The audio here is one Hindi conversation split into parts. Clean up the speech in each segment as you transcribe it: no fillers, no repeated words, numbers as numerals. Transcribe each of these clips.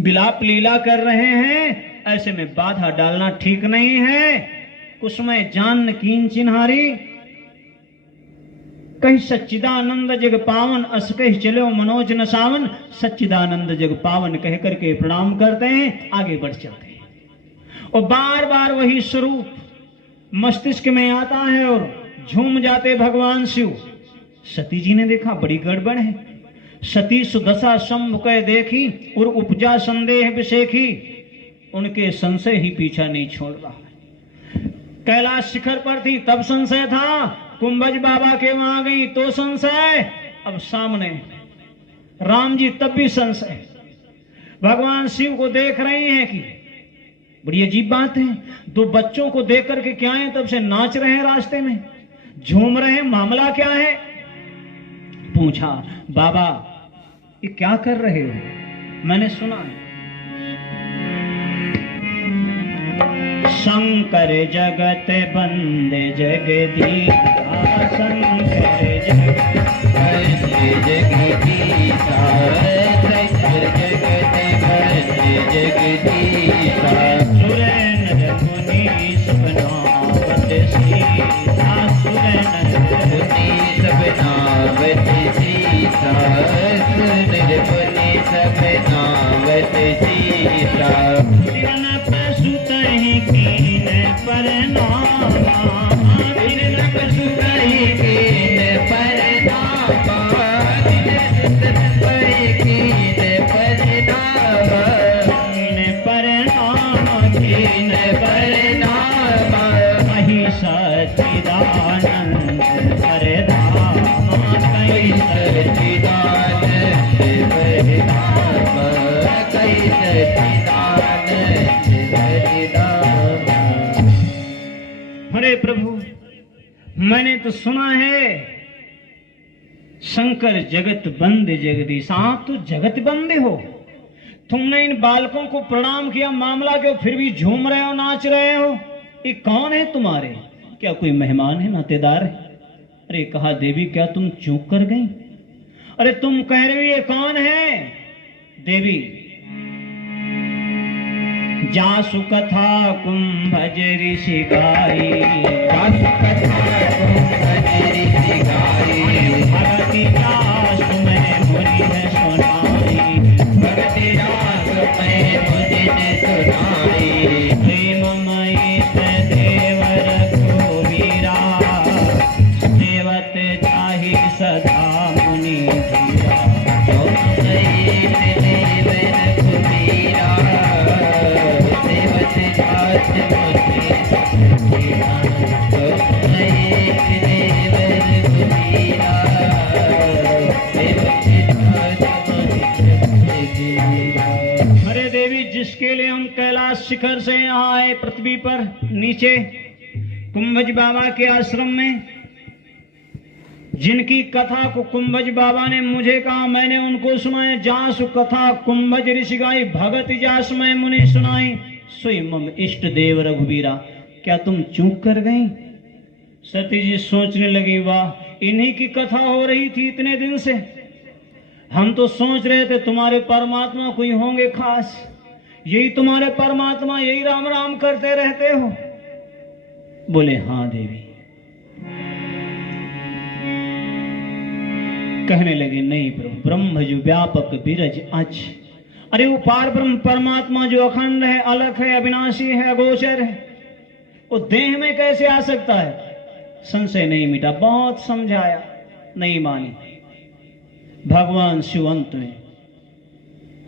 विलाप लीला कर रहे हैं, ऐसे में बाधा डालना ठीक नहीं है। कुसुमय जान कीन चिन्हारी, कहीं सच्चिदानंद जग पावन, अस कह चलो मनोज न सावन। सच्चिदानंद जग पावन कह करके प्रणाम करते हैं, आगे बढ़ चलते हैं। और बार बार वही स्वरूप मस्तिष्क में आता है और झूम जाते भगवान शिव। सती जी ने देखा बड़ी गड़बड़ है। सती सुदशा शंभ कह देखी और उपजा संदेह विशेखी। उनके संशय ही पीछा नहीं छोड़ रहा। कैलाश शिखर पर थी तब संशय था, कुंभज बाबा के वहां गई तो संशय, अब सामने राम जी तब भी संशय। भगवान शिव को देख रही हैं कि बड़ी अजीब बात है, दो बच्चों को देख करके क्या है, तब से नाच रहे हैं, रास्ते में झूम रहे हैं, मामला क्या है। पूछा, बाबा ये क्या कर रहे हो? मैंने सुना है शंकर जगत बंदे जगदीशा, शंकर जगत बंदे जगदीशा, शंकर जगत बंदे जगदीशा, सुर नर मुनि सब नावत सीता, सुर नर मुनि सब नावत सीता, सुर नर मुनि सब नावत सीता। हरे प्रभु, मैंने तो सुना है शंकर जगत बंदे जगदीश। आप तो जगत बंदे हो। तुमने इन बालकों को प्रणाम किया, मामला क्यों? फिर भी झूम रहे हो, नाच रहे हो। ये कौन है तुम्हारे? क्या कोई मेहमान है, नातेदार है? अरे कहा, देवी क्या तुम चूक कर गई? अरे तुम कह रहे हो ये कौन है? देवी, जासु कथा कुंभज ऋषि गाई, जासु कथा कुंभज ऋषि गाई, भगति जासु मैं मुनि है सुनाई, भगति जासु मैं मुनि ने सुनाई, प्रेममयी देव रघुवीरा, सेवत जाहि सदा मुनि धीरा, हरे देवी, जिसके लिए हम कैलाश शिखर से यहाँ आए पृथ्वी पर नीचे कुंभज बाबा के आश्रम में, जिनकी कथा को कुंभज बाबा ने मुझे कहा, मैंने उनको सुनाया। जासु कथा कुंभज ऋषि गाई, भगत जास मैं मुनि सुनाई, सोई मम इष्ट देव रघुवीरा। क्या तुम चूक कर गई? सती जी सोचने लगी, वाह, इन्हीं की कथा हो रही थी इतने दिन से। हम तो सोच रहे थे तुम्हारे परमात्मा कोई होंगे खास, यही तुम्हारे परमात्मा, यही राम राम करते रहते हो। बोले, हाँ देवी। कहने लगे, नहीं प्रभु, ब्रह्म जो व्यापक बिरज अच, अरे वो पार ब्रह्म परमात्मा जो अखंड है, अलग है, अविनाशी है, अगोचर है, वो देह में कैसे आ सकता है? संशय नहीं मिटा, बहुत समझाया, नहीं मानी। भगवान शिव अंत में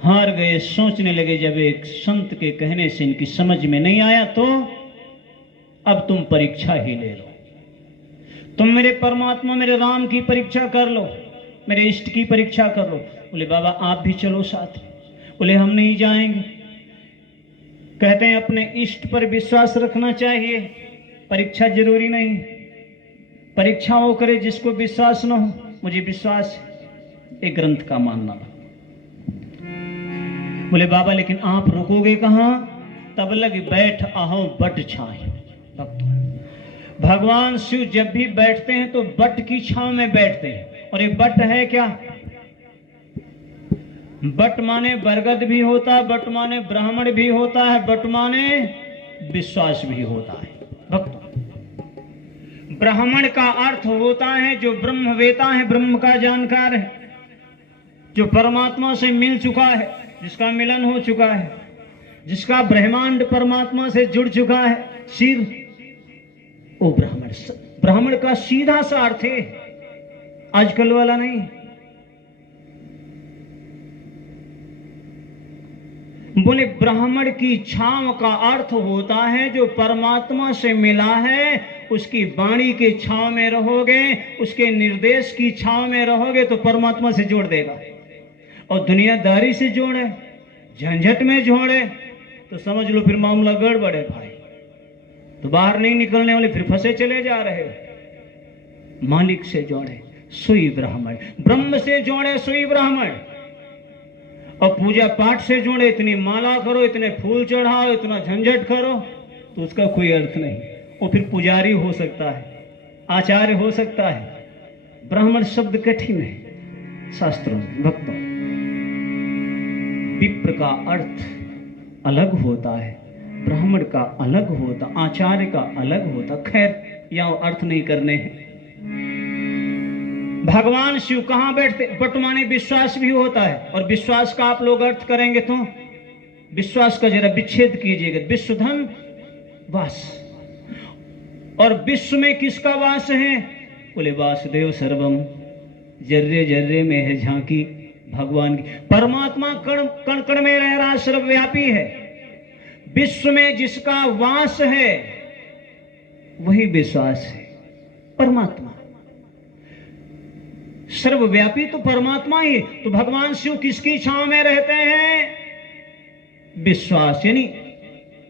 हार गए, सोचने लगे, जब एक संत के कहने से इनकी समझ में नहीं आया तो अब तुम परीक्षा ही ले लो। तुम मेरे परमात्मा, मेरे राम की परीक्षा कर लो, मेरे इष्ट की परीक्षा कर लो। बोले, बाबा आप भी चलो साथ। बोले, हम नहीं जाएंगे। कहते हैं अपने इष्ट पर विश्वास रखना चाहिए, परीक्षा जरूरी नहीं। परीक्षा वो करे जिसको विश्वास न हो। मुझे विश्वास है, एक ग्रंथ का मानना। बोले, बाबा लेकिन आप रुकोगे कहाँ? तब लग बैठ आहो बट छाए। भगवान शिव जब भी बैठते हैं तो बट की छांव में बैठते हैं। और ये बट है क्या? बट माने बरगद भी होता है, बट माने ब्राह्मण भी होता है, बट माने विश्वास भी होता है। भक्त, ब्राह्मण का अर्थ होता है जो ब्रह्मवेता है, ब्रह्म का जानकार है, जो परमात्मा से मिल चुका है, जिसका मिलन हो चुका है, जिसका ब्रह्मांड परमात्मा से जुड़ चुका है। सिर वो ब्राह्मण, ब्राह्मण का सीधा सा अर्थ है, आजकल वाला नहीं। बोले ब्राह्मण की छांव का अर्थ होता है जो परमात्मा से मिला है, उसकी वाणी के छांव में रहोगे, उसके निर्देश की छांव में रहोगे तो परमात्मा से जोड़ देगा। और दुनियादारी से जोड़े, झंझट में जोड़े तो समझ लो फिर मामला गड़बड़ है भाई, तो बाहर नहीं निकलने वाले फिर फंसे चले जा रहे हो। मालिक से जोड़े सुई ब्राह्मण, ब्रह्म से जोड़े सुई ब्राह्मण, और पूजा पाठ से जोड़े, इतनी माला करो, इतने फूल चढ़ाओ, इतना झंझट करो, तो उसका कोई अर्थ नहीं। वो फिर पुजारी हो सकता है, आचार्य हो सकता है। ब्राह्मण शब्द कठिन है शास्त्रों में। भक्तों, विप्र का अर्थ अलग होता है, ब्राह्मण का अलग होता, आचार्य का अलग होता। खैर यहाँ अर्थ नहीं करने हैं। भगवान शिव कहां बैठते? बट माने विश्वास भी होता है, और विश्वास का आप लोग अर्थ करेंगे तो विश्वास का जरा विच्छेद कीजिएगा। विश्व धन वास, और विश्व में किसका वास है? बोले वासुदेव सर्वम, जर्रे जर्रे में है झांकी भगवान की। परमात्मा कण कण कण में रह रहा, सर्वव्यापी है। विश्व में जिसका वास है वही विश्वास है, परमात्मा। सर्वव्यापी तो परमात्मा ही। तो भगवान शिव किसकी छांव में रहते हैं? विश्वास, यानी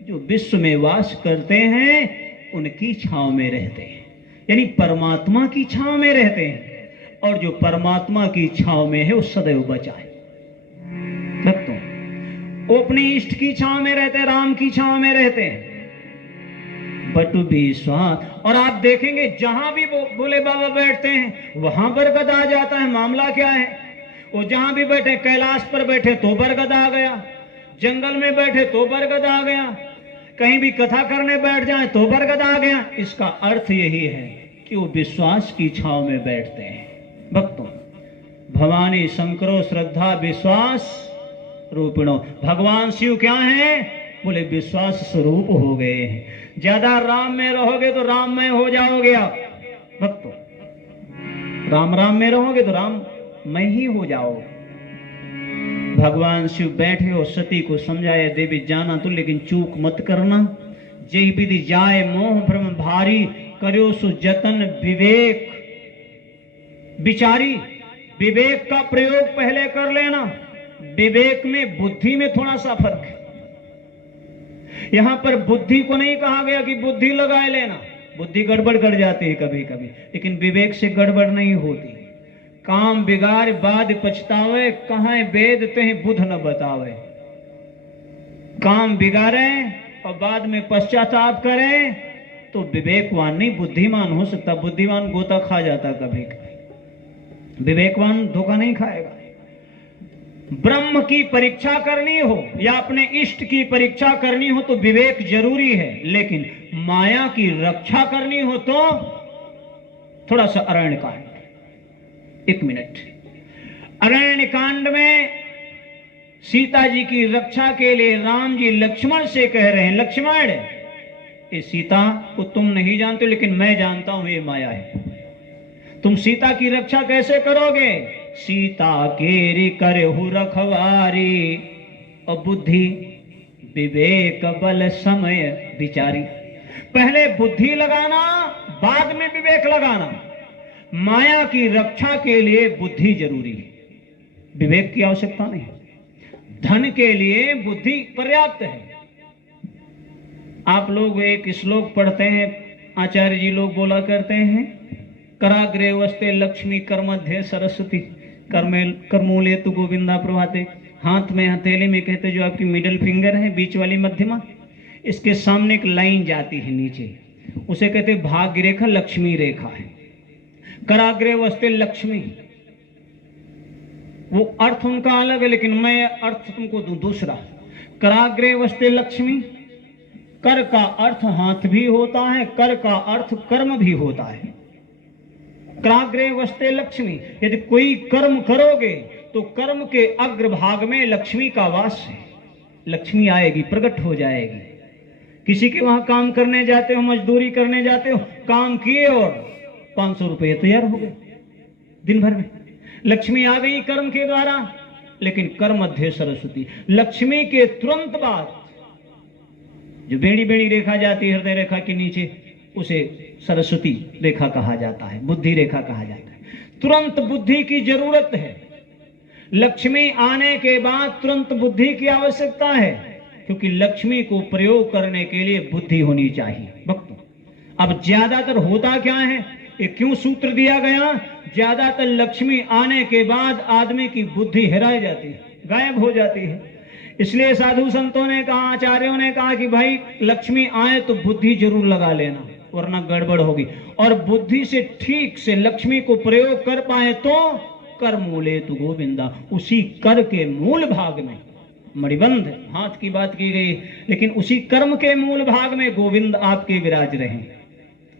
जो विश्व में वास करते हैं उनकी छांव में रहते हैं, यानी परमात्मा की छांव में रहते हैं। और जो परमात्मा की छांव में है वो सदैव बचा है। भक्तों, वो अपने इष्ट की छांव में रहते हैं, राम की छांव में रहते हैं। बट विश्वास, और आप देखेंगे जहां भी वो भोले बाबा बैठते हैं वहां बरगद आ जाता है। मामला क्या है? वो जहां भी बैठे, कैलाश पर बैठे तो बरगद आ गया, जंगल में बैठे तो बरगद आ गया, कहीं भी कथा करने बैठ जाए तो बरगद आ गया। इसका अर्थ यही है कि वो विश्वास की छांव में बैठते हैं। भक्तों, भवानी शंकरो श्रद्धा विश्वास रूपिणो, भगवान शिव क्या है? बोले विश्वास स्वरूप हो गए हैं। ज्यादा राम में रहोगे तो राम में हो जाओगे आप। भक्तों, राम राम में रहोगे तो राम में ही हो जाओगे। भगवान शिव बैठे हो, सती को समझाया, देवी जाना तो लेकिन चूक मत करना। जय विधि जाए मोह भ्रम भारी, करो सु जतन विवेक विचारी। विवेक का प्रयोग पहले कर लेना। विवेक में बुद्धि में थोड़ा सा फर्क है। यहां पर बुद्धि को नहीं कहा गया कि बुद्धि लगाए लेना, बुद्धि गड़बड़ कर जाती है कभी कभी, लेकिन विवेक से गड़बड़ नहीं होती। काम बिगाड़ बाद पछतावे, कहाँ वेद ते बुध न बतावे। काम बिगाड़े और बाद में पश्चाताप करें तो विवेकवान नहीं, बुद्धिमान हो सकता। बुद्धिमान गोता खा जाता कभी कभी, विवेकवान धोखा नहीं खाएगा। ब्रह्म की परीक्षा करनी हो या अपने इष्ट की परीक्षा करनी हो तो विवेक जरूरी है, लेकिन माया की रक्षा करनी हो तो थोड़ा सा अरण्य कांड। 1 मिनट। अरण्य कांड में सीता जी की रक्षा के लिए राम जी लक्ष्मण से कह रहे हैं, लक्ष्मण ये सीता को तुम नहीं जानते लेकिन मैं जानता हूं ये माया है, तुम सीता की रक्षा कैसे करोगे? सीता केरी करहु रखवारी, और बुद्धि विवेक बल समय विचारी। पहले बुद्धि लगाना, बाद में विवेक लगाना। माया की रक्षा के लिए बुद्धि जरूरी है, विवेक की आवश्यकता नहीं। धन के लिए बुद्धि पर्याप्त है। आप लोग एक श्लोक पढ़ते हैं, आचार्य जी लोग बोला करते हैं, कराग्रे वस्ते लक्ष्मी कर्मध्य सरस्वती करमूले तु गोविंदा प्रभाते। हाथ में हथेली में कहते जो आपकी मिडिल फिंगर है, बीच वाली मध्यमा, इसके सामने एक लाइन जाती है नीचे, उसे कहते भाग्य रेखा, लक्ष्मी रेखा है। कराग्रे वस्ते लक्ष्मी, वो अर्थ उनका अलग है, लेकिन मैं अर्थ तुमको दूं दूसरा। कराग्रे वस्ते लक्ष्मी, कर का अर्थ हाथ भी होता है, कर का अर्थ कर्म भी होता है। कराग्रे वस्ते लक्ष्मी, यदि कोई कर्म करोगे तो कर्म के अग्रभाग में लक्ष्मी का वास है। लक्ष्मी आएगी, प्रकट हो जाएगी। किसी के वहां काम करने जाते हो, मजदूरी करने जाते हो, काम किए और 500 रुपये तैयार हो गए दिन भर में। लक्ष्मी आ गई कर्म के द्वारा, लेकिन कर्म मध्य सरस्वती। लक्ष्मी के तुरंत बाद जो बेड़ी बेड़ी रेखा जाती है हृदय रेखा के नीचे, उसे सरस्वती रेखा कहा जाता है, बुद्धि रेखा कहा जाता है। तुरंत बुद्धि की जरूरत है। लक्ष्मी आने के बाद तुरंत बुद्धि की आवश्यकता है, क्योंकि लक्ष्मी को प्रयोग करने के लिए बुद्धि होनी चाहिए भक्तों। अब ज्यादातर होता क्या है, ये क्यों सूत्र दिया गया? ज्यादातर लक्ष्मी आने के बाद आदमी की बुद्धि हेरा जाती है, गायब हो जाती है। इसलिए साधु संतों ने कहा, आचार्यों ने कहा कि भाई लक्ष्मी आए तो बुद्धि जरूर लगा लेना, वरना गड़बड़ होगी। और बुद्धि से ठीक से लक्ष्मी को प्रयोग कर पाए तो कर मूले तु गोविंदा, उसी कर के मूल भाग में, मणिबंध हाथ की बात की गई, लेकिन उसी कर्म के मूल भाग में गोविंद आपके विराज रहे।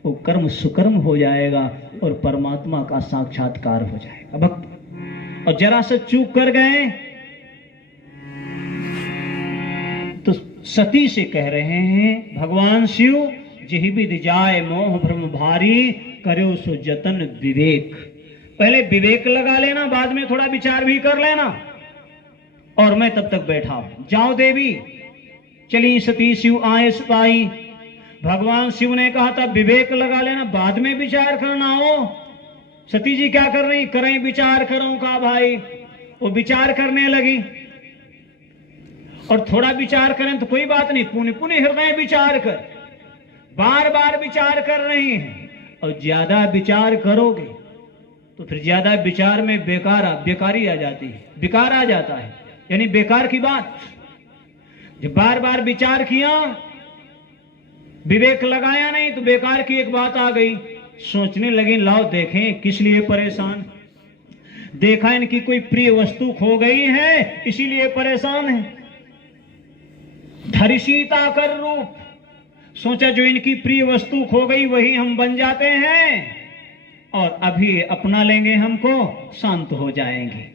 वो कर्म सुकर्म हो जाएगा और परमात्मा का साक्षात्कार हो जाएगा भक्त। और जरा से चूक कर गए तो सती से कह रहे हैं भगवान शिव, जेहि विधि जाय मोह भ्रम भारी, करो सो जतन विवेक। पहले विवेक लगा लेना, बाद में थोड़ा विचार भी कर लेना। और मैं तब तक बैठा हूं। जाओ देवी, चली सती शिव आए सिपाही। भगवान शिव ने कहा था विवेक लगा लेना, बाद में विचार करना हो। सती जी क्या कर रही? करें विचार करो का भाई। वो विचार करने लगी, और थोड़ा विचार करें तो कोई बात नहीं, पुण्य पुण्य हृदय विचार कर, बार बार विचार कर रही हैं। और ज्यादा विचार करोगे तो फिर ज्यादा विचार में बेकारी आ जाती है, बेकार आ जाता है, यानी बेकार की बात। जब बार बार विचार किया, विवेक लगाया नहीं, तो बेकार की एक बात आ गई। सोचने लगी, लाओ देखें किस लिए परेशान। देखा इनकी कोई प्रिय वस्तु खो गई है, इसीलिए परेशान है। धरि सीता कर रूप, सोचा जो इनकी प्रिय वस्तु खो गई वही हम बन जाते हैं, और अभी अपना लेंगे, हमको शांत हो जाएंगे।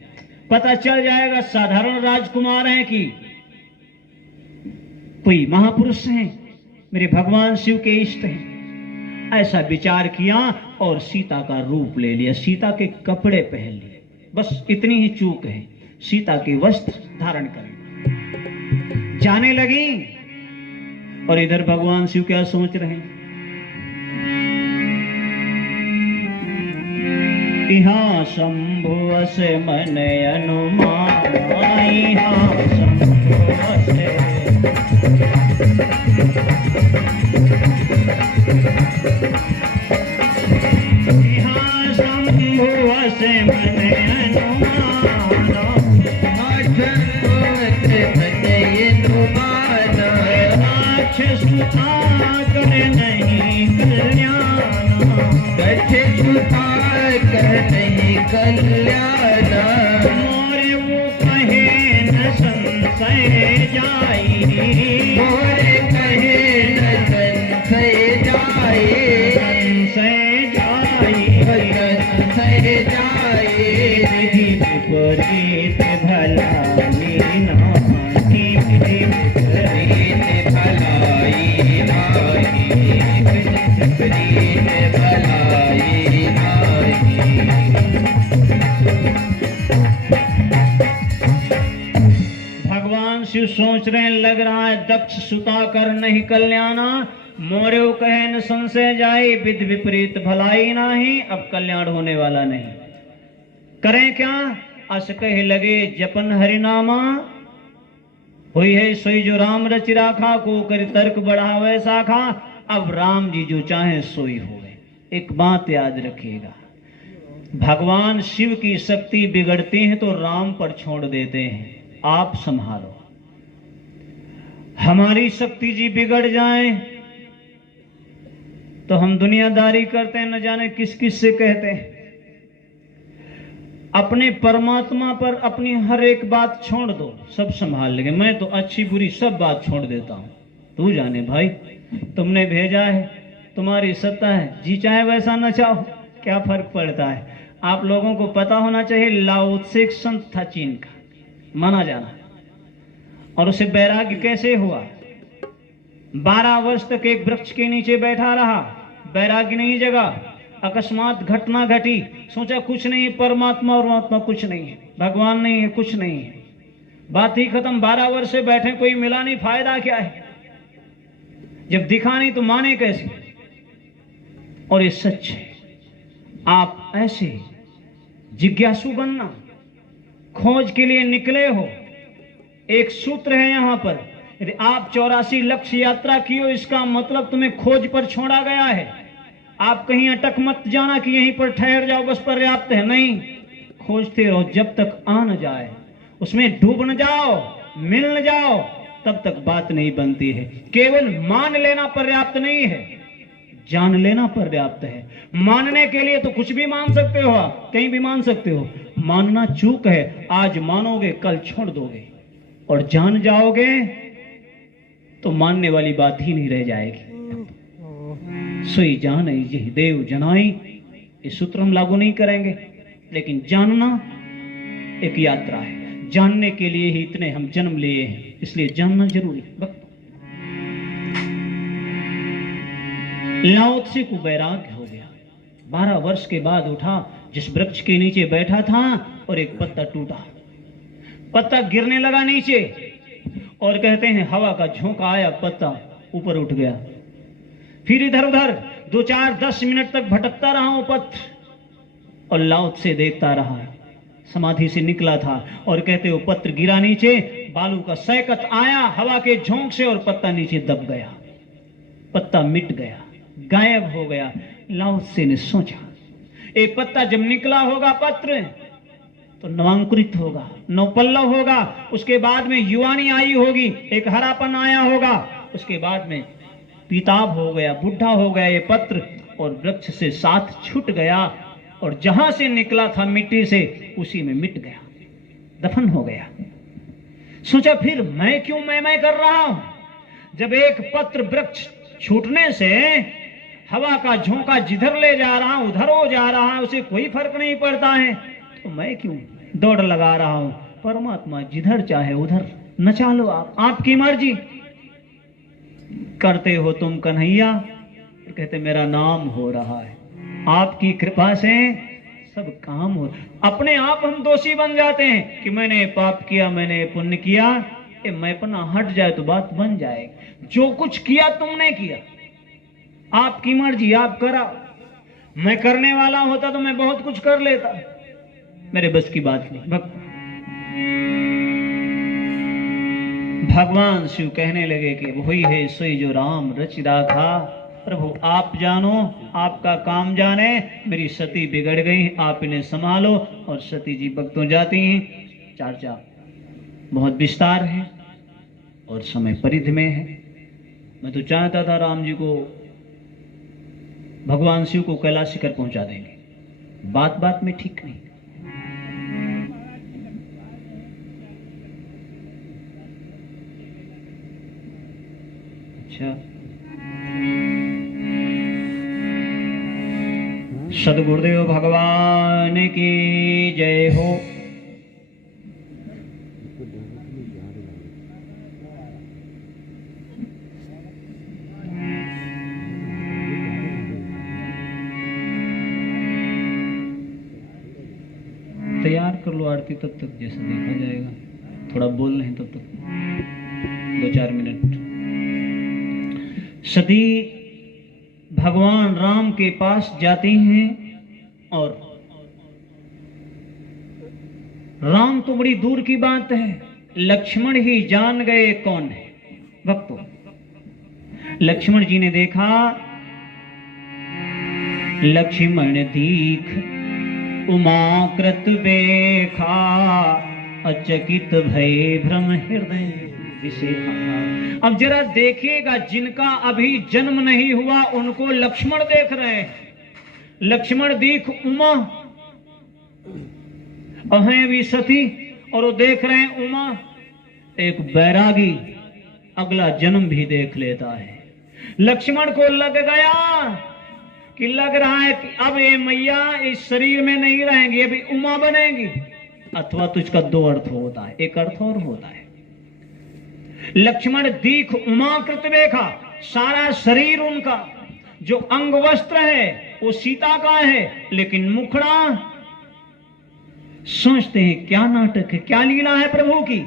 पता चल जाएगा साधारण राजकुमार हैं कि कोई महापुरुष हैं, मेरे भगवान शिव के इष्ट हैं। ऐसा विचार किया और सीता का रूप ले लिया, सीता के कपड़े पहन लिए। बस इतनी ही चूक है, सीता के वस्त्र धारण कर जाने लगी। और इधर भगवान शिव क्या सोच रहे हैं? इहा शंभु से मन अनुमान, इहा शंभु से इहा शंभु से मन अनुमान, कर नहीं कल्याण, कर नहीं कल्याण। मोरे वो कहे न संशय जाई, मोरे कहे न संशय जाई, संशय जाई, संशय जाई। विधि विपरीत भलाई नाहि, विधि विपरीत भलाई नाहि, विपरीत भलाई नाहि। भगवान शिव सोच रहे, लग रहा है दक्ष सुता कर नहीं कल्याणा, मोरे कहे न संशय जाए, विधि विपरीत भलाई नाही। अब कल्याण होने वाला नहीं, करें क्या? अस कहे लगे जपन हरिनामा, हुई है सोई जो राम रचि राखा, को कर तर्क बढ़ावे शाखा। अब राम जी जो चाहे सोई होवे। एक बात याद रखिएगा, भगवान शिव की शक्ति बिगड़ती है तो राम पर छोड़ देते हैं, आप संभालो। हमारी शक्ति जी बिगड़ जाए तो हम दुनियादारी करते हैं, न जाने किस किस से कहते हैं। अपने परमात्मा पर अपनी हर एक बात छोड़ दो, सब संभाल लेंगे। मैं तो अच्छी बुरी सब बात छोड़ देता हूं, तू जाने भाई, तुमने भेजा है, तुम्हारी सत्ता है, जी चाहे वैसा न चाहो, क्या फर्क पड़ता है। आप लोगों को पता होना चाहिए, लाओ त्से एक संत था चीन का, माना जाना, और उसे वैराग्य कैसे हुआ। 12 वर्ष तक एक वृक्ष के नीचे बैठा रहा, वैराग्य नहीं जगा। अकस्मात घटना घटी, सोचा कुछ नहीं है, परमात्मा और आत्मा कुछ नहीं है, भगवान नहीं है, कुछ नहीं है, बात ही खत्म। 12 वर्ष से बैठे, कोई मिला नहीं, फायदा क्या है, जब दिखा नहीं तो माने कैसे। और ये सच है, आप ऐसे जिज्ञासु बनना, खोज के लिए निकले हो। एक सूत्र है यहां पर, यदि आप 84 लक्ष्य यात्रा की हो, इसका मतलब तुम्हें खोज पर छोड़ा गया है। आप कहीं अटक मत जाना कि यहीं पर ठहर जाओ बस पर्याप्त है, नहीं, खोजते रहो जब तक आ न जाए, उसमें डूब न जाओ, मिल न जाओ, तब तक बात नहीं बनती है। केवल मान लेना पर्याप्त नहीं है, जान लेना पर्याप्त है। मानने के लिए तो कुछ भी मान सकते हो, आप कहीं भी मान सकते हो, मानना चूक है। आज मानोगे, कल छोड़ दोगे, और जान जाओगे तो मानने वाली बात ही नहीं रह जाएगी। सोई जान यही देव जनाई, ये सूत्र हम लागू नहीं करेंगे, लेकिन जानना एक यात्रा है, जानने के लिए ही इतने हम जन्म लिए हैं, इसलिए जानना जरूरी है। लाओ त्से को वैराग्य हो गया, 12 वर्ष के बाद उठा, जिस वृक्ष के नीचे बैठा था, और एक पत्ता टूटा, पत्ता गिरने लगा नीचे, और कहते हैं हवा का झोंका आया, पत्ता ऊपर उठ गया। फिर इधर उधर 2, 4, 10 मिनट तक भटकता रहा वो पत्र, और लाओ त्से देखता रहा, समाधि से निकला था। और कहते वो पत्र गिरा नीचे, बालू का सैकत आया हवा के झोंक से, और पत्ता नीचे दब गया, पत्ता मिट गया, गायब हो गया। लाओ त्से ने सोचा, एक पत्ता जब निकला होगा पत्र, तो नवांकुरित होगा, नवपल्लव होगा, उसके बाद में युवानी आई होगी, एक हरापन आया होगा, उसके बाद में पीताभ हो गया, बुढ़ा हो गया ये पत्र, और वृक्ष से साथ छूट गया, और जहां से निकला था मिट्टी से, उसी में मिट गया, दफन हो गया। सोचा फिर मैं क्यों मैं कर रहा हूं, जब एक पत्र वृक्ष छूटने से हवा का झोंका जिधर ले जा रहा हूं उधर हो जा रहा है, उसे कोई फर्क नहीं पड़ता है, तो मैं क्यों दौड़ लगा रहा हूं। परमात्मा जिधर चाहे उधर न चालो, आपकी मर्जी, करते हो तुम कन्हैया, कहते मेरा नाम हो रहा है, आपकी कृपा से सब काम हो। अपने आप हम दोषी बन जाते हैं कि मैंने पाप किया, मैंने पुण्य किया, ये मैंपना हट जाए तो बात बन जाएगी। जो कुछ किया तुमने किया, आपकी मर्जी, आप करा। मैं करने वाला होता तो मैं बहुत कुछ कर लेता, मेरे बस की बात नहीं। भगवान शिव कहने लगे कि वही है सोई जो राम रच राखा, प्रभु आप जानो, आपका काम जाने, मेरी सती बिगड़ गई, आप इन्हें संभालो। और सती जी भक्तों जाती हैं, चर्चा बहुत विस्तार है और समय परिधि में है। मैं तो चाहता था राम जी को, भगवान शिव को कैलाश शिखर पहुंचा देंगे, बात बात में ठीक नहीं। अच्छा, सदगुरुदेव भगवान की जय हो। तैयार कर लो आरती, तब तक जैसा देखा जाएगा, थोड़ा बोल रहे हैं तब तक 2-4 मिनट। सती भगवान राम के पास जाती हैं, और राम तो बड़ी दूर की बात है, लक्ष्मण ही जान गए कौन है। भक्तों, लक्ष्मण जी ने देखा, लक्ष्मण दीख उमाकृत बेखा, अचकित भय भ्रम हृदय विशेखा। अब जरा देखिएगा, जिनका अभी जन्म नहीं हुआ उनको लक्ष्मण देख रहे हैं। लक्ष्मण दीख उमा, और हैं भी सती, और वो देख रहे हैं उमा। एक बैरागी अगला जन्म भी देख लेता है। लक्ष्मण को लग गया कि लग रहा है कि अब ये मैया इस शरीर में नहीं रहेंगी, अभी उमा बनेंगी। अथवा तुझका दो अर्थ होता है, एक अर्थ और होता है। लक्ष्मण दीख उमा कृत देखा, सारा शरीर उनका जो अंग वस्त्र है वो सीता का है, लेकिन मुखड़ा, सोचते हैं क्या नाटक है, क्या लीला है प्रभु की।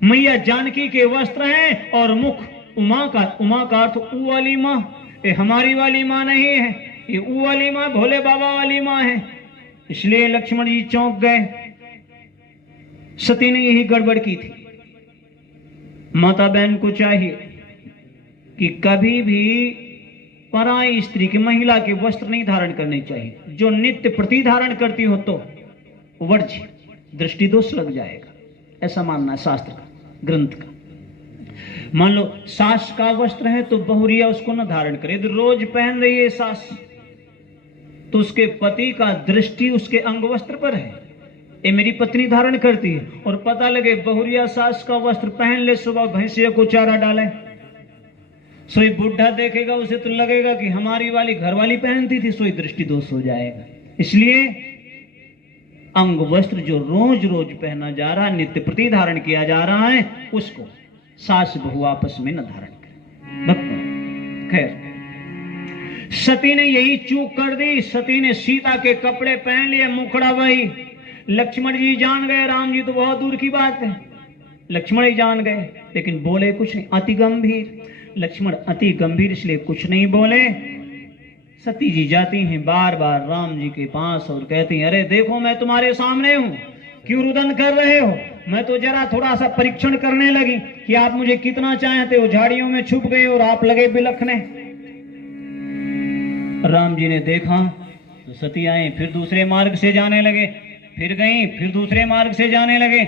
मैया जानकी के वस्त्र हैं और मुख उमा का। उमा का अर्थ ऊ वाली माँ, ये हमारी वाली माँ नहीं है, ये ऊ वाली माँ भोले बाबा वाली माँ है। इसलिए लक्ष्मण जी चौंक गए। सती ने यही गड़बड़ की थी। माता बहन को चाहिए कि कभी भी पराई स्त्री की, महिला के वस्त्र नहीं धारण करने चाहिए। जो नित्य प्रति धारण करती हो तो वर्ज्य, दृष्टि दोष लग जाएगा, ऐसा मानना है शास्त्र का, ग्रंथ का। मान लो सास का वस्त्र है तो बहुरिया उसको न धारण करे। यदि रोज पहन रही है सास तो उसके पति का दृष्टि उसके अंग वस्त्र पर है, ये मेरी पत्नी धारण करती है। और पता लगे बहुरिया सास का वस्त्र पहन ले, सुबह भैंसिया को चारा डाले, सोई बुढ़ा देखेगा उसे तो लगेगा कि हमारी वाली घरवाली पहनती थी, सोई दृष्टि दोष हो जाएगा। इसलिए अंग वस्त्र जो रोज रोज पहना जा रहा है, नित्य प्रति धारण किया जा रहा है, उसको सास बहु आपस में न धारण करें। भक्तों, खैर सती ने यही चूक कर दी। सती ने सीता के कपड़े पहन लिए, मुखड़ा वही। लक्ष्मण जी जान गए, राम जी तो बहुत दूर की बात है, लक्ष्मण ही जान गए, लेकिन बोले कुछ नहीं। अति गंभीर लक्ष्मण, अति गंभीर, इसलिए कुछ नहीं बोले। सती जी जाती हैं बार बार राम जी के पास और कहती हैं, अरे देखो मैं तुम्हारे सामने हूं, क्यों रुदन कर रहे हो? मैं तो जरा थोड़ा सा परीक्षण करने लगी कि आप मुझे कितना चाहते हो। झाड़ियों में छुप गए और आप लगे बिलखने। राम जी ने देखा तो सती आए, फिर दूसरे मार्ग से जाने लगे, फिर गई, फिर दूसरे मार्ग से जाने लगे।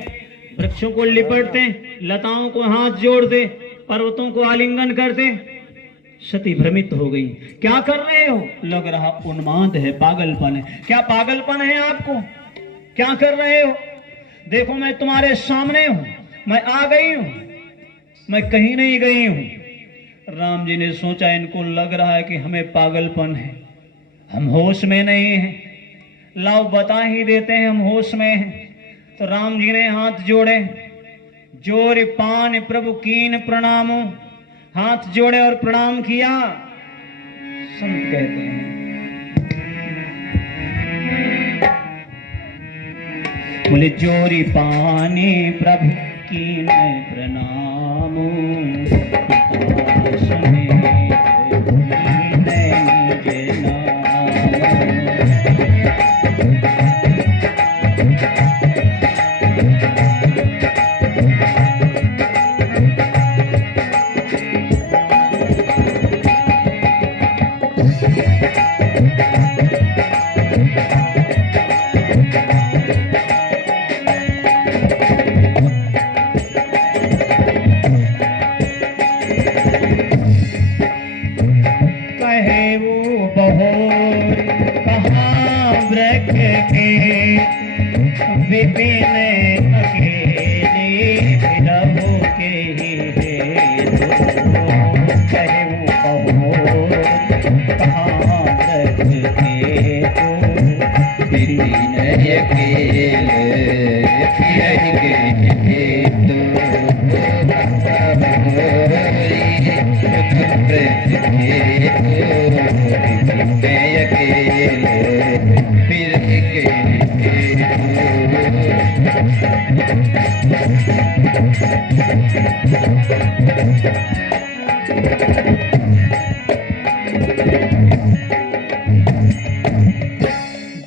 वृक्षों को लिपटते, लताओं को हाथ जोड़ते, पर्वतों को आलिंगन करते। सती भ्रमित हो गई। क्या कर रहे हो? लग रहा उन्माद है, पागलपन है। क्या पागलपन है आपको? क्या कर रहे हो? देखो मैं तुम्हारे सामने हूं, मैं आ गई हूं, मैं कहीं नहीं गई हूं। राम जी ने सोचा इनको लग रहा है कि हमें पागलपन है, हम होश में नहीं हैं। लाओ बता ही देते हैं हम होश में हैं। तो राम जी ने हाथ जोड़े, जोर पान प्रभु कीन प्रणामो, हाथ जोड़े और प्रणाम किया। संत कहते हैं, बोले जोरी पानी प्रभु कीन प्रणामो, विपिन अकेले विरहो के कहे वो कहाँ रखते तो विपिन अकेले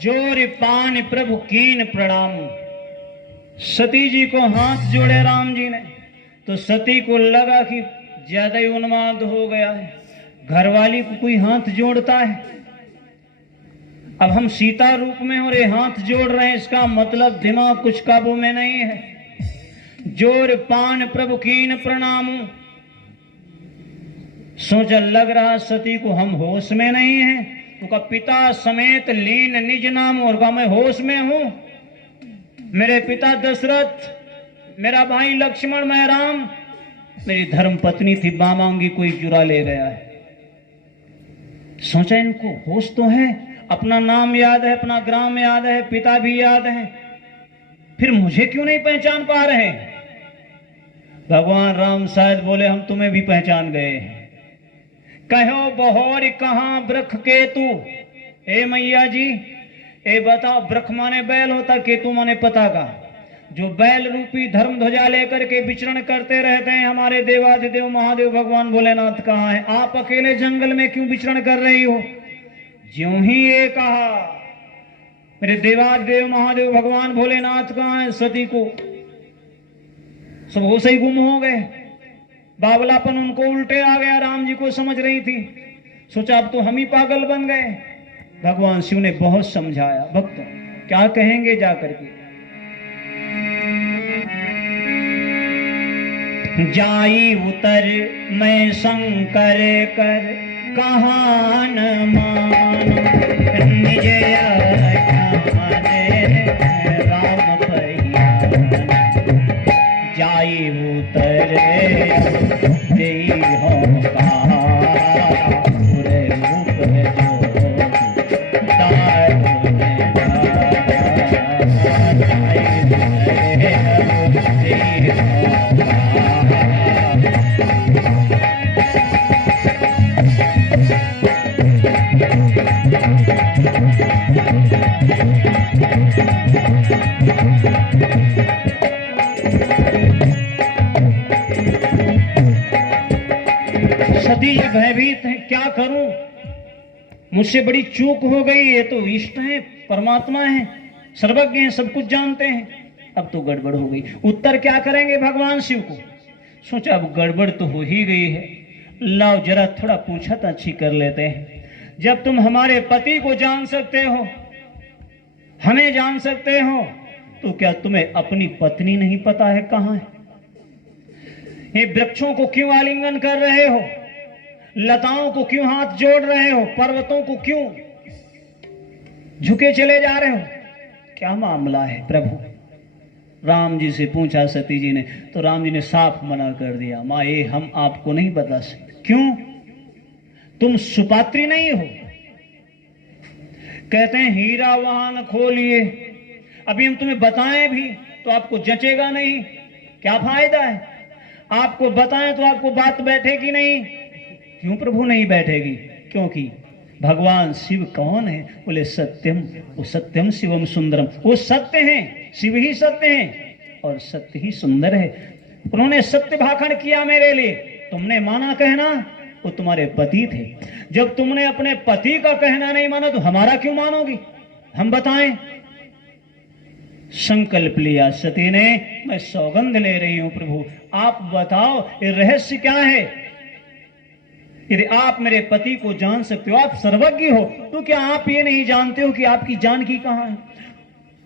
जोर पान प्रभु कीन प्रणाम। सती जी को हाथ जोड़े राम जी ने, तो सती को लगा कि ज्यादा ही उन्माद हो गया है, घरवाली को कोई हाथ जोड़ता है। अब हम सीता रूप में और ये हाथ जोड़ रहे हैं, इसका मतलब दिमाग कुछ काबू में नहीं है। जोर पान प्रभु कीन प्रणाम। सोचा लग रहा सती को हम होश में नहीं है। उनका पिता समेत लीन निज नाम, और कहा मैं होश में हूं। मेरे पिता दशरथ, मेरा भाई लक्ष्मण, मैं राम, मेरी धर्म पत्नी थी बामांगी, कोई चुरा ले गया है। सोचा इनको होश तो है, अपना नाम याद है, अपना ग्राम याद है, पिता भी याद है, फिर मुझे क्यों नहीं पहचान पा रहे? भगवान राम शायद बोले हम तुम्हें भी पहचान गए। कहो बहोर कहां वृक्ष केतु, ए मैया जी ए बताओ, वृक्ष माने बैल होता, केतु माने पताका। जो बैल रूपी धर्म ध्वजा लेकर के विचरण करते रहते हैं हमारे देवाधिदेव महादेव भगवान भोलेनाथ कहाँ है? आप अकेले जंगल में क्यों विचरण कर रही हो? ज्यों ही ये कहा, मेरे देवाधिदेव महादेव भगवान भोलेनाथ कहाँ है? सती को सब होश ही गुम हो गए, बावलापन उनको उल्टे आ गया। राम जी को समझ रही थी, सोचा अब तो हम ही पागल बन गए। भगवान शिव ने बहुत समझाया, भक्तों क्या कहेंगे जाकर के? जाई उतर मैं शंकर कर कहाँ न मान, निज राम पैया। जाई उतर देई हो कहा, पूरे रूप सती भयभीत है, क्या करूं? मुझसे बड़ी चूक हो गई। ये तो इष्ट है, परमात्मा है, सर्वज्ञ है, सब कुछ जानते हैं, अब तो गड़बड़ हो गई। उत्तर क्या करेंगे भगवान शिव को? सोचा अब गड़बड़ तो हो ही गई है, लाओ जरा थोड़ा पूछा अच्छी कर लेते हैं। जब तुम हमारे पति को जान सकते हो, हमें जान सकते हो, तो क्या तुम्हें अपनी पत्नी नहीं पता है कहां है? ये वृक्षों को क्यों आलिंगन कर रहे हो? लताओं को क्यों हाथ जोड़ रहे हो? पर्वतों को क्यों झुके चले जा रहे हो? क्या मामला है प्रभु? राम जी से पूछा सती जी ने, तो राम जी ने साफ मना कर दिया, माँ ये हम आपको नहीं बता सकते। क्यों? तुम सुपात्री नहीं हो। कहते हैं हीरा वाहन खोलिए, अभी हम तुम्हें बताएं भी तो आपको जचेगा नहीं, क्या फायदा है? आपको बताएं तो आपको बात बैठेगी नहीं। क्यों प्रभु नहीं बैठेगी? क्योंकि भगवान शिव कौन है? बोले सत्यम, वो सत्यम शिवम सुंदरम, वो सत्य हैं, शिव ही सत्य हैं और सत्य ही सुंदर है। उन्होंने सत्य भाषण किया मेरे लिए, तुमने माना कहना, वो तुम्हारे पति थे। जब तुमने अपने पति का कहना नहीं माना तो हमारा क्यों मानोगी? हम बताएं। संकल्प लिया सती ने, मैं सौगंध ले रही हूं प्रभु, आप बताओ ये रहस्य क्या है? यदि आप मेरे पति को जान सकते हो, आप सर्वज्ञ हो, तो क्या आप ये नहीं जानते हो कि आपकी जानकी कहां है?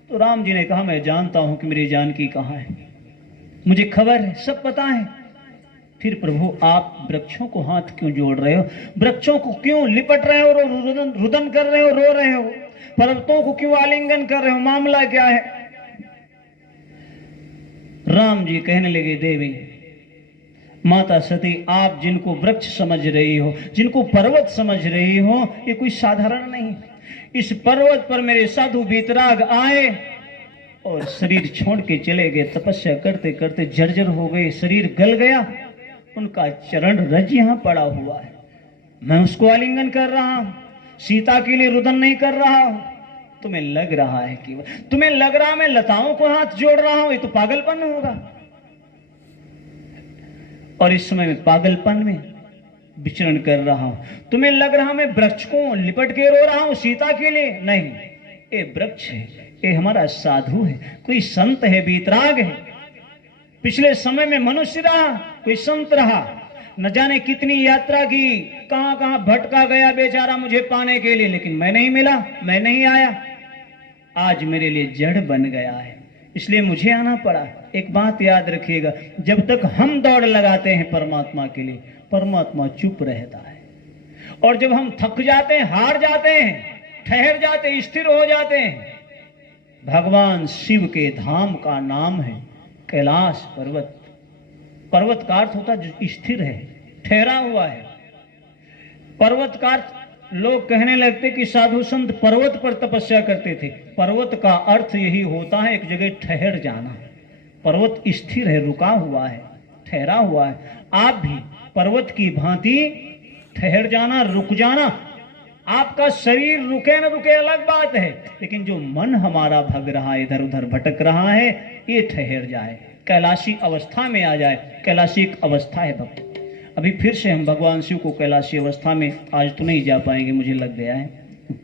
तो राम जी ने कहा मैं जानता हूं कि मेरी जानकी कहां है, मुझे खबर है, सब पता है। फिर प्रभु आप वृक्षों को हाथ क्यों जोड़ रहे हो? वृक्षों को क्यों लिपट रहे हो और रुदन कर रहे हो, रो रहे हो? पर्वतों को क्यों आलिंगन कर रहे हो? मामला क्या है? राम जी कहने लगे, देवी माता सती, आप जिनको वृक्ष समझ रही हो, जिनको पर्वत समझ रही हो, ये कोई साधारण नहीं। इस पर्वत पर मेरे साधु वीतराग आए और शरीर छोड़ के चले गए, तपस्या करते करते जर्जर हो गए, शरीर गल गया, उनका चरण रज यहां पड़ा हुआ है, मैं उसको आलिंगन कर रहा हूं, सीता के लिए रुदन नहीं कर रहा हूं। तुम्हें लग रहा है कि तुम्हें लग रहा मैं लताओं को हाथ जोड़ रहा हूं, ये तो पागलपन होगा। और इस समय मैं पागलपन में विचरण कर रहा हूं। तुम्हें लग रहा मैं वृक्ष को लिपट के रो रहा हूं सीता के लिए? नहीं, ये वृक्ष है, ये हमारा साधु है, कोई संत है, वीतराग है। पिछले समय में मनुष्य रहा, कोई संत रहा, न जाने कितनी यात्रा की, कहां कहां भटका गया बेचारा मुझे पाने के लिए, लेकिन मैं नहीं मिला, मैं नहीं आया। आज मेरे लिए जड़ बन गया है, इसलिए मुझे आना पड़ा। एक बात याद रखिएगा, जब तक हम दौड़ लगाते हैं परमात्मा के लिए, परमात्मा चुप रहता है, और जब हम थक जाते हैं, हार जाते हैं, ठहर जाते हैं, स्थिर हो जाते हैं, भगवान शिव के धाम का नाम है कैलाश पर्वत। पर्वत का अर्थ होता है जो स्थिर है, ठहरा हुआ है। पर्वत का अर्थ लोग कहने लगते कि साधु संत पर्वत पर तपस्या करते थे। पर्वत का अर्थ यही होता है एक जगह ठहर जाना। पर्वत स्थिर है, रुका हुआ है, ठहरा हुआ है। आप भी पर्वत की भांति ठहर जाना, रुक जाना। आपका शरीर रुके न रुके अलग बात है, लेकिन जो मन हमारा भग रहा है, इधर उधर भटक रहा है, ये ठहर जाए, कैलाशी अवस्था में आ जाए। कैलाशी एक अवस्था है भक्त। अभी फिर से हम भगवान शिव को कैलाशी अवस्था में, आज तो नहीं जा पाएंगे, मुझे लग गया है,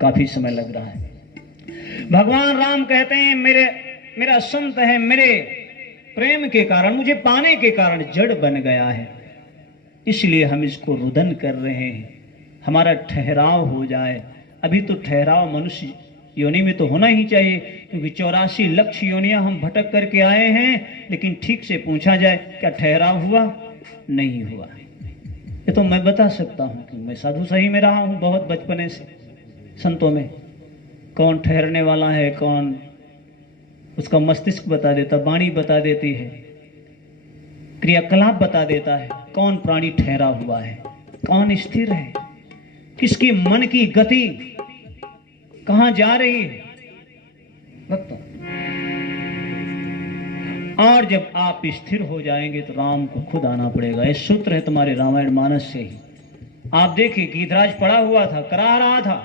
काफी समय लग रहा है। भगवान राम कहते हैं मेरा संत है, मेरे प्रेम के कारण, मुझे पाने के कारण जड़ बन गया है, इसलिए हम इसको रुदन कर रहे हैं, हमारा ठहराव हो जाए। अभी तो ठहराव मनुष्य योनि में तो होना ही चाहिए, क्योंकि 84 लक्ष योनियां हम भटक करके आए हैं। लेकिन ठीक से पूछा जाए क्या ठहराव हुआ? नहीं हुआ। ये तो मैं बता सकता हूँ कि मैं साधु सही में रहा हूँ बहुत बचपने से। संतों में कौन ठहरने वाला है, कौन उसका मस्तिष्क बता देता, वाणी बता देती है, क्रियाकलाप बता देता है, कौन प्राणी ठहरा हुआ है, कौन स्थिर है, किसकी मन की गति कहां जा रही है। भक्तों, और जब आप स्थिर हो जाएंगे तो राम को खुद आना पड़ेगा। ये सूत्र है तुम्हारे रामायण मानस से ही। आप देखिए, गीधराज पड़ा हुआ था, करा रहा था,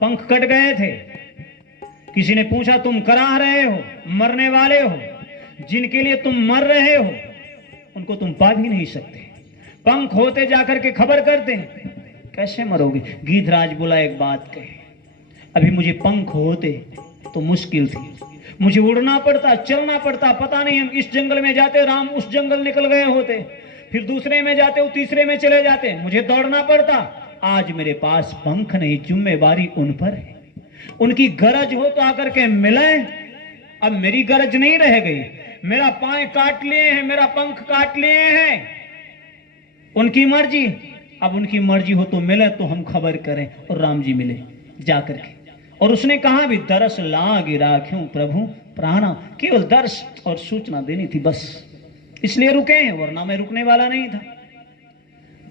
पंख कट गए थे। किसी ने पूछा तुम करा रहे हो, मरने वाले हो, जिनके लिए तुम मर रहे हो उनको तुम पा भी नहीं सकते। पंख होते जाकर के खबर करते हैं, कैसे मरोगे? गीधराज बोला एक बात कहे, अभी मुझे पंख होते तो मुश्किल थी, मुझे उड़ना पड़ता, चलना पड़ता, पता नहीं हम इस जंगल में जाते, राम उस जंगल निकल गए होते, फिर दूसरे में जाते, वो तीसरे में चले जाते, मुझे दौड़ना पड़ता। आज मेरे पास पंख नहीं, जिम्मेवारी उन पर है। उनकी गरज हो तो आकर के मिले। अब मेरी गरज नहीं रह गई, मेरा पांव काट लिए हैं, मेरा पंख काट लिए हैं, उनकी मर्जी। अब उनकी मर्जी हो तो मिले तो हम खबर करें। और राम जी मिले जाकर के, और उसने कहा भी दरस लाग राख्यूं प्रभु प्राणा। केवल दर्श और सूचना देनी थी बस, इसलिए रुके हैं, वरना मैं रुकने वाला नहीं था।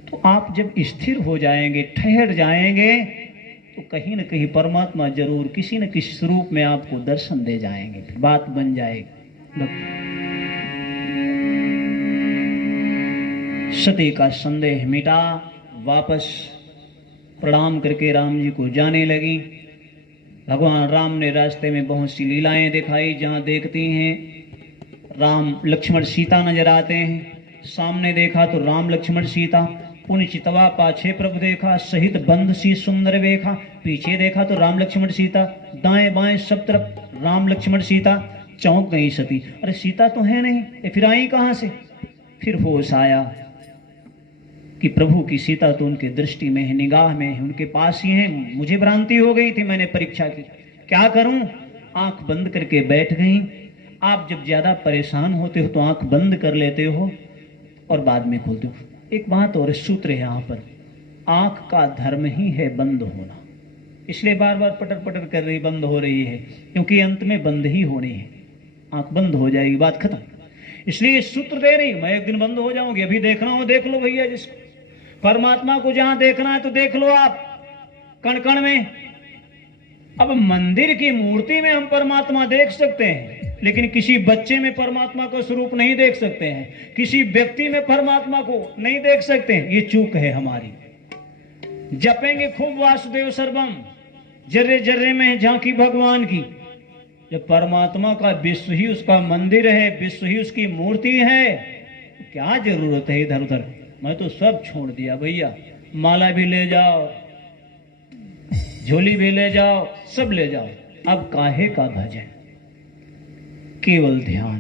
तो आप जब स्थिर हो जाएंगे, ठहर जाएंगे, तो कहीं न कहीं परमात्मा जरूर किसी न किसी स्वरूप में आपको दर्शन दे जाएंगे, फिर बात बन जाएगी। सती का संदेह मिटा, वापस प्रणाम करके राम जी को जाने लगी। भगवान राम ने रास्ते में बहुत सी लीलाएं दिखाई, जहां देखती हैं राम लक्ष्मण सीता नजर आते हैं। सामने देखा तो राम लक्ष्मण सीता, पुण्य चितवा पाछे प्रभु देखा, सहित बंध सी सुंदर देखा। पीछे देखा तो राम लक्ष्मण सीता, दाएं बाएं सब तरफ राम लक्ष्मण सीता। चौंक गई सती, अरे सीता तो है नहीं, ये फिर आई कहां से? फिर होश आया कि प्रभु की सीता तो उनके दृष्टि में है, निगाह में है, उनके पास ही है। मुझे भ्रांति हो गई थी, मैंने परीक्षा की, क्या करूं? आंख बंद करके बैठ गई। आप जब ज्यादा परेशान होते हो तो आंख बंद कर लेते हो और बाद में खोलते हो। एक बात और सूत्र है यहाँ पर, आंख का धर्म ही है बंद होना, इसलिए बार बार पटर पटर कर रही, बंद हो रही है, क्योंकि अंत में बंद ही होनी है। आंख बंद हो जाएगी, बात खत्म। इसलिए सूत्र दे रही, मैं एक दिन बंद हो जाऊंगी, अभी देखना हो देख लो भैया, जिसको परमात्मा को जहां देखना है तो देख लो आप, कण कण में। अब मंदिर की मूर्ति में हम परमात्मा देख सकते हैं, लेकिन किसी बच्चे में परमात्मा का स्वरूप नहीं देख सकते हैं, किसी व्यक्ति में परमात्मा को नहीं देख सकते हैं। ये चूक है हमारी। जपेंगे खूब वासुदेव सर्वम, जर्रे जर्रे में झांकी भगवान की। जब परमात्मा का विश्व ही उसका मंदिर है, विश्व ही उसकी मूर्ति है, तो क्या जरूरत है इधर उधर? मैं तो सब छोड़ दिया भैया, माला भी ले जाओ, झोली भी ले जाओ, सब ले जाओ, अब काहे का भजन, केवल ध्यान,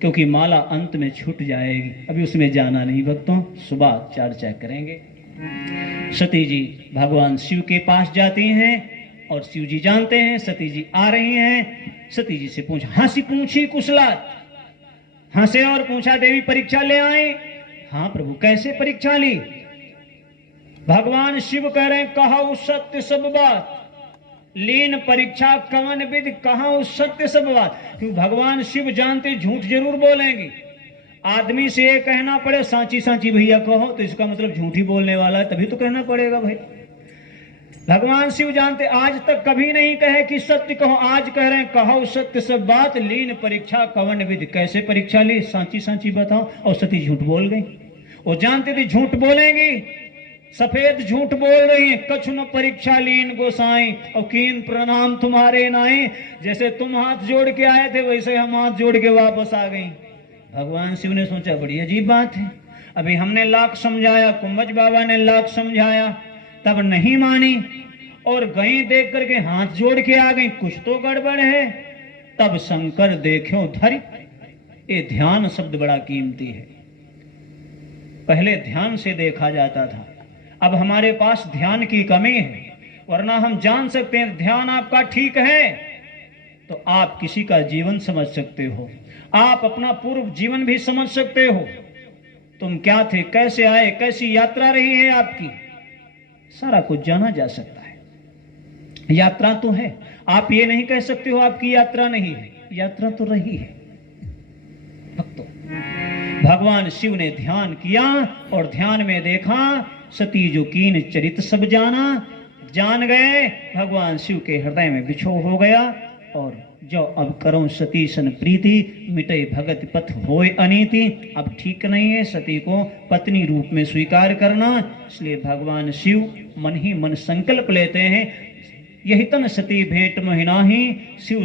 क्योंकि माला अंत में छूट जाएगी, अभी उसमें जाना नहीं भक्तों, सुबह चर्चा करेंगे। सती जी भगवान शिव के पास जाती हैं और शिव जी जानते हैं सती जी आ रही हैं। सती जी से पूछा, हंसी पूछी कुशलात, हंसे और पूछा देवी परीक्षा ले आए? हाँ प्रभु, कैसे परीक्षा ली? भगवान शिव कह रहे हैं, कहा सत्य सब बात, लीन परीक्षा कवन विधि कहाँ सत्य सब बात, क्योंकि भगवान शिव जानते झूठ जरूर बोलेंगे। आदमी से ये कहना पड़े सांची सांची भैया कहो, तो इसका मतलब झूठ ही बोलने वाला है, तभी तो कहना पड़ेगा भाई। भगवान शिव जानते आज तक कभी नहीं कहे कि सत्य कहो, आज कह रहे हैं कहो सत्य सब बात, लीन परीक्षा कवन विधि। कैसे परीक्षा ली, सांची सांची बताओ, और सती झूठ बोल गई। वो जानते थे झूठ बोलेंगी, सफेद झूठ बोल रही है। कछु न परीक्षा लीन गोसाई, और कीन प्रणाम तुम्हारे नाई। जैसे तुम हाथ जोड़ के आए थे वैसे हम हाथ जोड़ के वापस आ गई। भगवान शिव ने सोचा बड़ी अजीब बात है, अभी हमने लाख समझाया, कुंभज बाबा ने लाख समझाया, तब नहीं मानी, और गई देख करके हाथ जोड़ के आ गई, कुछ तो गड़बड़ है। तब शंकर देखो धरि, ये ध्यान शब्द बड़ा कीमती है। पहले ध्यान से देखा जाता था, अब हमारे पास ध्यान की कमी है, वरना हम जान सकते हैं ध्यान आपका ठीक है तो आप किसी का जीवन समझ सकते हो, आप अपना पूर्व जीवन भी समझ सकते हो। तुम क्या थे, कैसे आए, कैसी यात्रा रही है आपकी, सारा कुछ जाना जा सकता है। यात्रा तो है, आप ये नहीं कह सकते हो आपकी यात्रा नहीं है, यात्रा तो रही है। भक्तों, भगवान शिव ने ध्यान किया और ध्यान में देखा सती जो कीन चरित सब जाना, जान गए भगवान शिव के हृदय में बिछो हो गया। और जो अब करो सती सन प्रीति, मिटे भगत पथ होय अनीति। अब ठीक नहीं है सती को पत्नी रूप में स्वीकार करना, इसलिए भगवान शिव मन ही मन संकल्प लेते हैं, यही तन सती भेंट महिना ही शिव